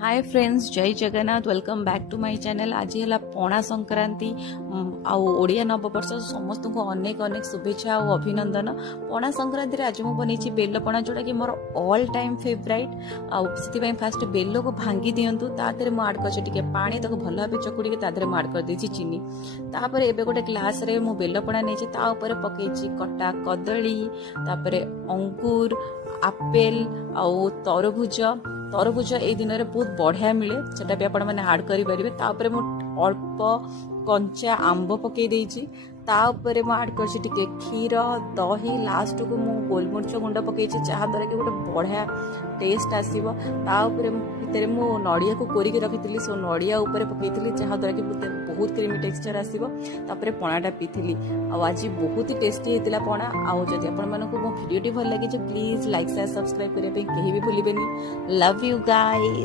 हाय friends, जय Jagannath. Welcome back to my channel. आज है पणा संक्रांति ओडिया नववर्ष। समस्त को अनेक अनेक शुभेच्छा और अभिनंदन। पणा संक्रांति रे आज मु बनेछि बेल पणा, जोटा कि मोर ऑल टाइम फेवरेट। से फास्ट बेल को भांगी दिंतु, तादे मु आड कर पानी, ताको भल भाव चकुड़ी तादे मु आड कर देछि चीनी। तापर एबे गोटे ग्लास रे मु बेल पणा नेछि, ता ऊपर पकेछि कटा कदली, तापर अंगूर, आपेल आउ तरबुज ए दिन में बहुत बढ़िया मिले, सेटा भी आपण माने ऐड करि परिबे। तापर मु अल्प कंचा आंब पकई देछि, तापर मु ऐड करछि टिके क्षीर दही, लास्ट को मु गोलमरिच गुंड पकईछि, जहा द्वारा कि गोटे बढ़िया टेस्ट आसीबो। ता ऊपर भितर मु नड़िया को कोरिक रखिथिली, सो नड़िया ऊपर पकईथिली, जहा द्वारा कि बहुत क्रीमी टेक्सचर आसीबो। तापर पणाटा पीथिली। आज बहुत ही टेस्टी हेतिला पणा। आउ जदि आपण मानको मो वीडियोटी भल लागे, प्लीज लाइक शेयर सब्सक्राइब करिया पे केही भी भूलिबेनी। Love you guys.